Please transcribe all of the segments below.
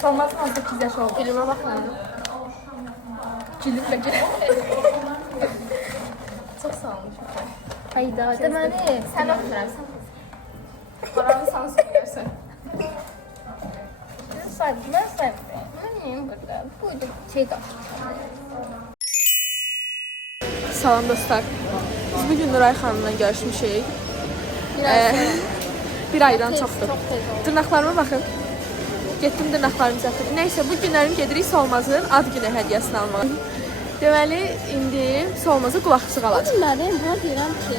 Solmazın 18 yaş oldu. Filmə baxın. Gülüm və gülüm. Çox sağ olun. Hayda, deməli. Sən öpmürəsən. Paranı sansürləyərsən. Mən sayıyorum. Benim burada. Buydu şey da. Salam dostlar. Biz bugün Nuray xanımla görüşmüşük. Bir aydan çoxdur. Dırnaqlarıma baxın. Getdim dırnaqlarımı gətirdim. Nəysə, bu günlərim gedirik Solmazın ad günü hədiyyəsini almağa. Deməli, indi Solmaza qulaqçıq alacaq. Günlərim buna deyirəm ki,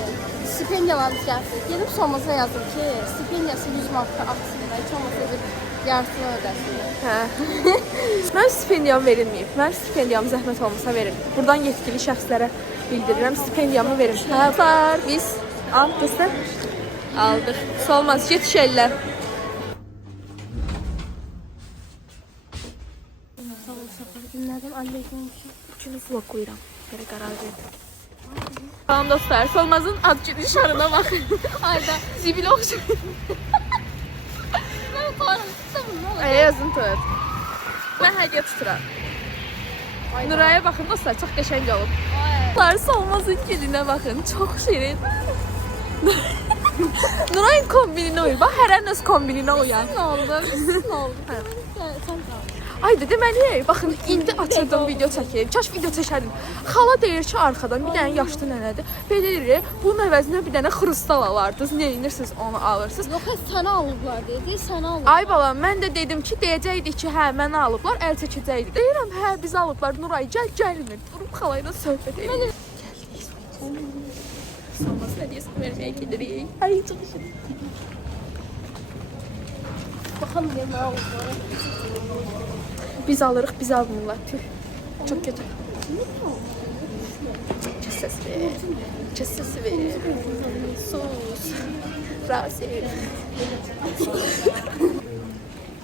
stipendiyalarımız gəlsin. Gedib Solmaza yazdım ki, stipendiyası 100 manat atsın və heç olmasa bir yarısını ödəsin. Hə. Mən stipendiyam verilməyib. Mən stipendiyamı zəhmət olmasa verin. Buradan yetkili şəxslərə bildirirəm, stipendiyamı verin. Hə, biz aldıq. Solmaz, yetiş ellər. Günlərdən anlayacağım ki, Günü vlog qoyuram. Belə qərar verdim. Salam dostlar, Solmazın ad günü şarına baxın. Ayda zibilə oxşayır. mən param tutsam nə olur? Yazın tut. Mən hədiyyə tuturam. Nuraya baxın dostlar, çox qəşəng olub. Dostlar, Solmazın gülünə baxın, çox şirin. Nurayın kombinine uyur. Bax, hər an öz kombinine uyan. Nə oldu? Nə oldu? Sən qal. Ayda deməli, baxın, indi açırdım video çəkeyim. Kaş video çəkərdim. Xala deyir ki, arxadan bir dənə yaşlı nənədir. Belə deyir, bunun əvəzinə bir dənə xrustal alardınız. Nə edirsiniz, onu alırsınız. Yox, sənə alıblar dedi, sənə alıblar. Ay balam, mən də dedim ki, deyəcəkdik ki, hə, mənə alıblar, əl çəkəcəkdik. Deyirəm, hə, bizi alıblar. Nuray, gəlmir. Durub xalayla söhbət edir. Solmaz hədiyəsini verməyə gedirik. Ay, çox şirin. Baxın, nə alıblar. Biz alırıq, biz almırlar. Tüh, çox kötü. Kes səs ver. Kes səsi ver. Sus. Razi.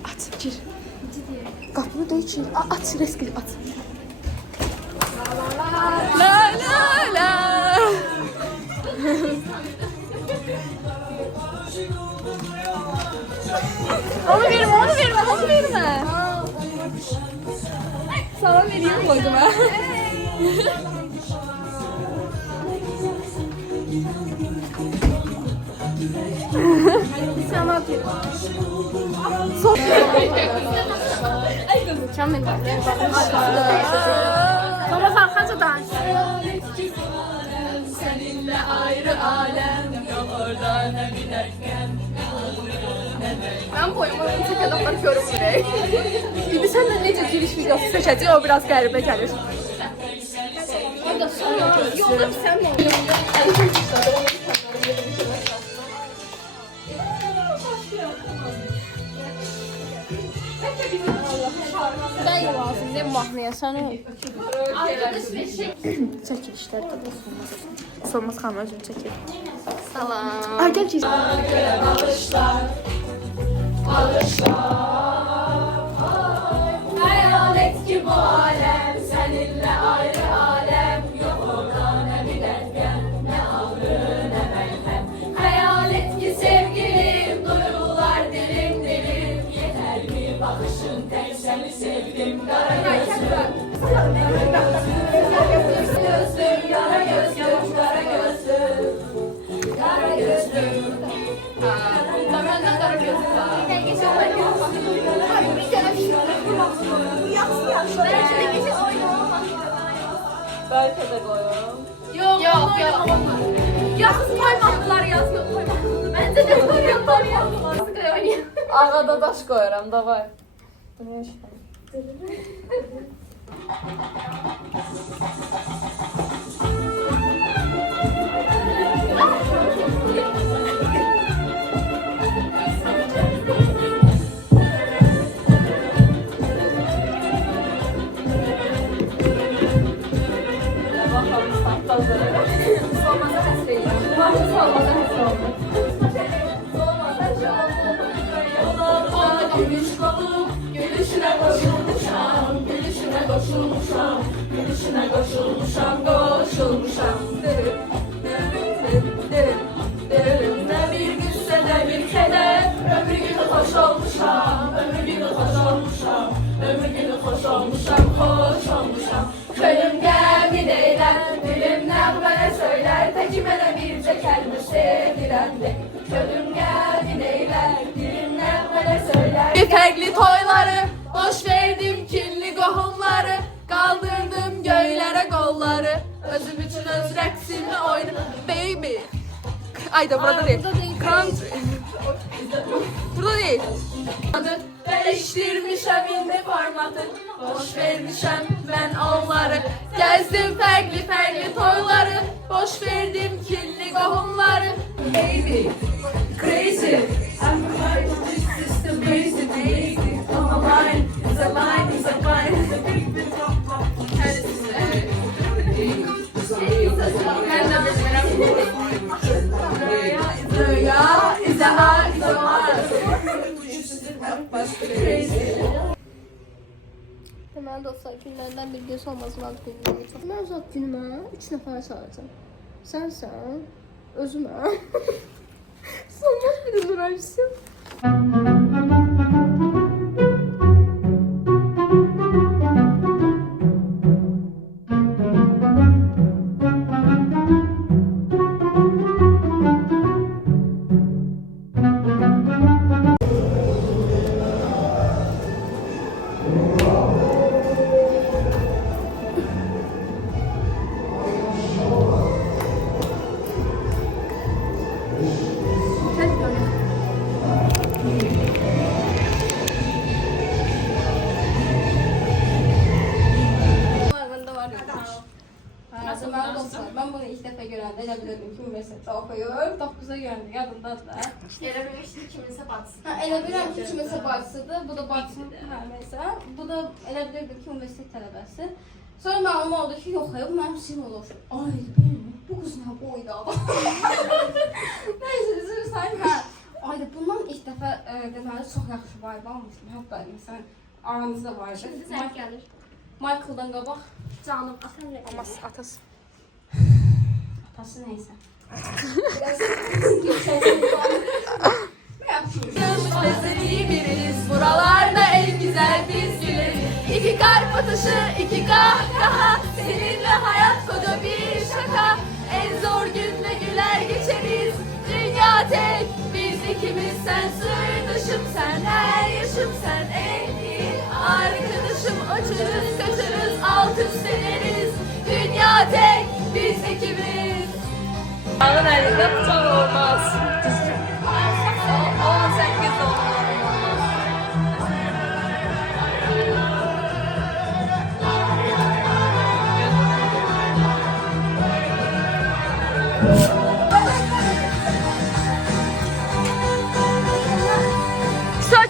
At, gir. Qapını da içir. At, reskil, at. La la la. Onu verme. Sana vereyim koydum ha. Sen atayım. Mükemmel. Sonra kalkanca dans. Seninle ayrı alem yok orada ne binerken. Ben boyumu çekelim bakıyorum buraya. İndi sənlə necə giriş videosu seçəcək, o biraz qəribə gəlir. Yolda sen mi? Ben yuvasın değil mi mahneye sana? Çəkilişlər qədər Solmaz xanım özünü çəkir. Salam. Ay, gəl ki. Hayalet ki bu alem, seninle ayrı alem. Yok orada ne bilerken, ne ağrı ne merhem. Hayalet ki sevgilim, duygular dilim dilim. Yeter mi bakışın tek seni sevdim kara gözlüm. Gözlüm, kara gözlüm, kara gözlüm. Kara gözlüm. Benden kara gözlüm var. Belki de koyuyorum. Yok. Yazsız koymadılar yazıyor. Bence de koyuyorlar yazdılar. Nasıl koyuyor? Ağada daş koyuyorum, davay. Solmaz'a hasreyim. Solmaz'a hasreyim. Gümüş kolum, gülüşüne koşulmuşam, gülüşüne koşulmuşam, gülüşüne koşulmuşam. Ne bir gülse de bir keder, ömrü günü hoş olmuşam, ömrü günü hoş olmuşam. yolları, özüm üçün öz rəqsimi oynayım. Baby. Ayda burada değil. Country. Burada değil. Değiştirmişəm indi formatı, boş vermişəm mən onları. Gəzdim fərqli toyları, boş verdim kirli qohumları. Baby, crazy, I'm part of this system, crazy, baby. Oh, a line, is a line, is a line, is a big bit of Rüya, is a heart, is a heart. Deməli dostlar, günlərdən bir gün olmaz var günümü. Mən uzaq günümə 3 nəfərə çağıracağım. Sənsən, özümə. Olmaz bir də durayısın. Ben bunu ilk defa görəndə elə bilirdim ki, universitetdə oxuyur. 9-a görəndə yadımdadır da. Elə bilmişdik kiminsə batsın. Elə bilirəm ki, kiminsə bacısıdır. Bu da bacısının nəysə. Bu da elə bilirdim ki, universitet tələbəsi. Sonra məlum oldu ki, yox, bu mənim sim olur. Ay, bu qız nə boyda adam. Nəysə, üzürsən, hə. Ayda bundan ilk dəfə deməli çox yaxşı vibe almışdım. Hətta məsələn aramızda vardı. Şimdi zərf gəlir. Michael'dan qabaq. Canım, atan nə Ama atası. Atası nəysə. Bezeli biriz, buralarda en güzel biz güleriz. İki kalp atışı, iki kahkaha, seninle hayat koca bir şaka. En zor günde güler geçeriz, dünya tek, biz ikimiz. Sen sırdaşım, sen her yaşım, sen en iyi arkadaşım. Uçuruz, kaçırız, alt üst ederiz, dünya tek, biz ikimiz. Ağın elinde bıçak olmaz. 18 olmaz.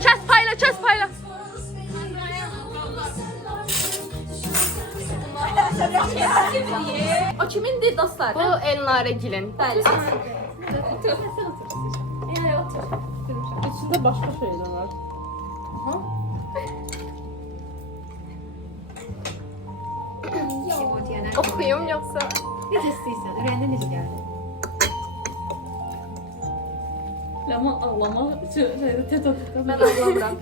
Kes payla, kes payla. O kimindir dostlar? Bu Elnare Gilin. Bəli. İçinde başka şeyler var. Oxuyum yoxsa? Necə istəyirsən, ürəyində necə gəldi? Ama ağlama şeyde tet atıkta. Mən ağlamıram.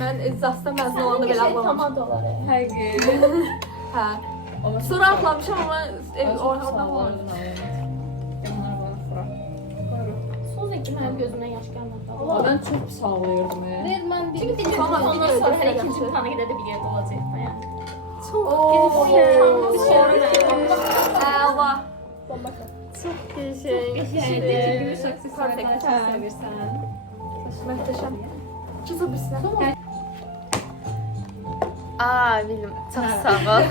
Mən icazda məzun olanda belə ağlamamışam. Həqiqi. Hə. Sonra ağlamışam ama oradan var. Son ki mənim gözümdən yaş gəlmədi. Ama ben çok pis ağlayırdım ya. Deyir mən bir Çünki dedim Sonra ondan sonra hər ödəsə ikinci yaxşı. imtahana gedəndə bir yerdə olacaq. Yəni. Əla. çox qəşəng. Şeydə gümüş aksesuarları çox sevirsən. Möhtəşəm. Kimsə bilsin. Aa, bilim. Çox sağ ol.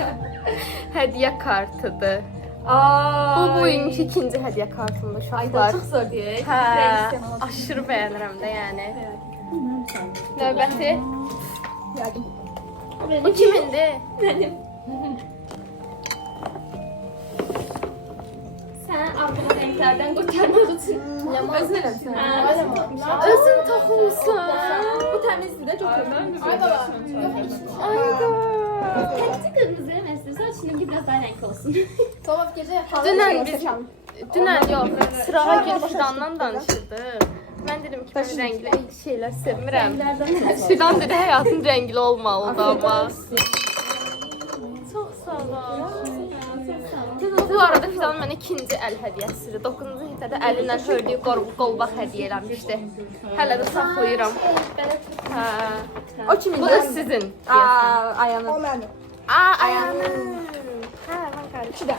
Hədiyyə kartıdır. Aa. Bu bugünkü ikinci hədiyyə kartımda uşaqlar. Çox zor deyək. Hə, aşırı bəyənirəm də yəni. Növbəti. Bu kimindir? Sən arxa renklərdən qurtarmaq üçün. Özün eləmsən. Özün toxumsan. Bu təmizdir də, çox təmiz. Təkcə qırmızı eləməsin, saçının biraz daha rəngli olsun. Tamam, gecə dünən yox, sırağa Gülfidandan danışırdıq. Mən dedim ki, mən rəngli şeylər sevmirəm. Fidan dedi, həyatın rəngli olmalıdır amma. Çox sağ ol. Bu arada Fidan mənə ikinci əl hədiyyəsidir. 9-cu hissədə əli ilə hördüyü qolbaq hədiyyə eləmişdi. Hələ də saxlayıram. Hə. O kimin? Bu da sizin. Aa, Ayanın. Aa, Ayanın. Hə, mən qarışdım. İki de.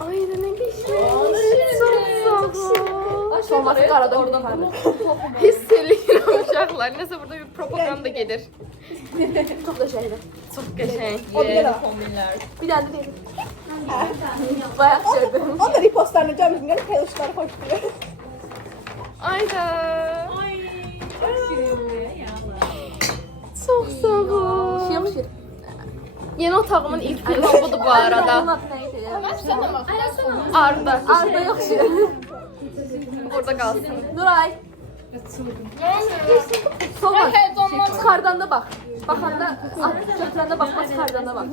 Ay ne güzel. Çok sağ ol. Olması qarada oradan qarada. Hiss eləyirəm uşaqlar. Nəsə burada bir propaganda gedir. Çox da şeydir. Çox qəşəng. O bir də. Bir dənə də deyil. Bayağı şeydir. O da repostlarını cəmizin gəlib peluşları xoşlayır. Ayda. Çox sağ ol. Yaxşı. Yeni otağımın ilk filmi budur bu arada. Bunun adı nə idi? Arda. Arda yaxşı. Burada qalsın. Nuray. Sonra çıxardanda bax. Baxanda, götürəndə baxma, çıxardanda bax.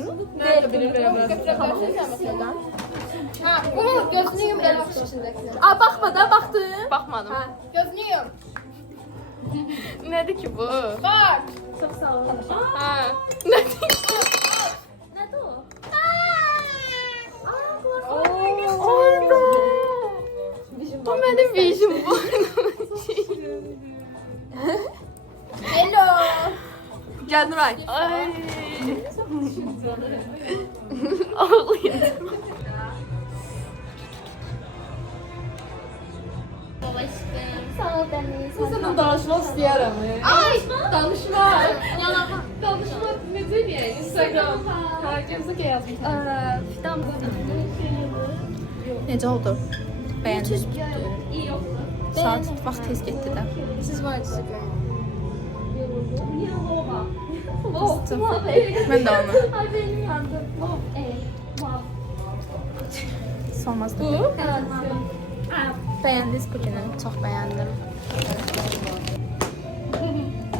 Ha, bunu gözünü yum elə bax içindəkilə. Aa, baxma da, baxdın. Baxmadım. Hə. Gözünü yum. Nədir ki bu? Bak. Çox sağ ol. Ha. Nədir ki bu? Nədir o? Ayda. Bu mənim vision bu. Hello. Gəl Nuray. Ay. Ağlayacağım. Sağ ol Dəniz. Səndən danışmaq istəyərəm. Ay, danışma. Danışmaq necə yəni? Instagram. Hər kəsə yazmış. Fidan Necə oldu? Bəyəndin? İyi oldu. Saat vaxt tez getdi də. siz var siz görün. Mən də onu. Ay benim yandı. Evet. Wow. Olmazdı. Bəyəndiniz bu günü? Çox bəyəndim.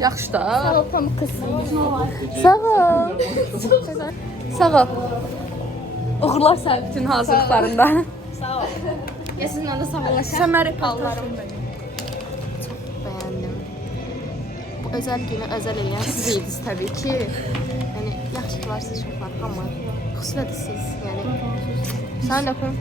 Yaxşı da. Salatamı kısayım. Sağ ol. Sağ ol. Uğurlar sən bütün hazırlıqlarında. Ya sizinlə də sağollaşaq. Səmər pallarım benim. Çox bəyəndim. Bu özəl günü özəl eləyən siz idiniz təbii ki. Yəni yaxşı ki varsınız çoxlar, amma xüsusilə də siz. Yəni sən öpüm.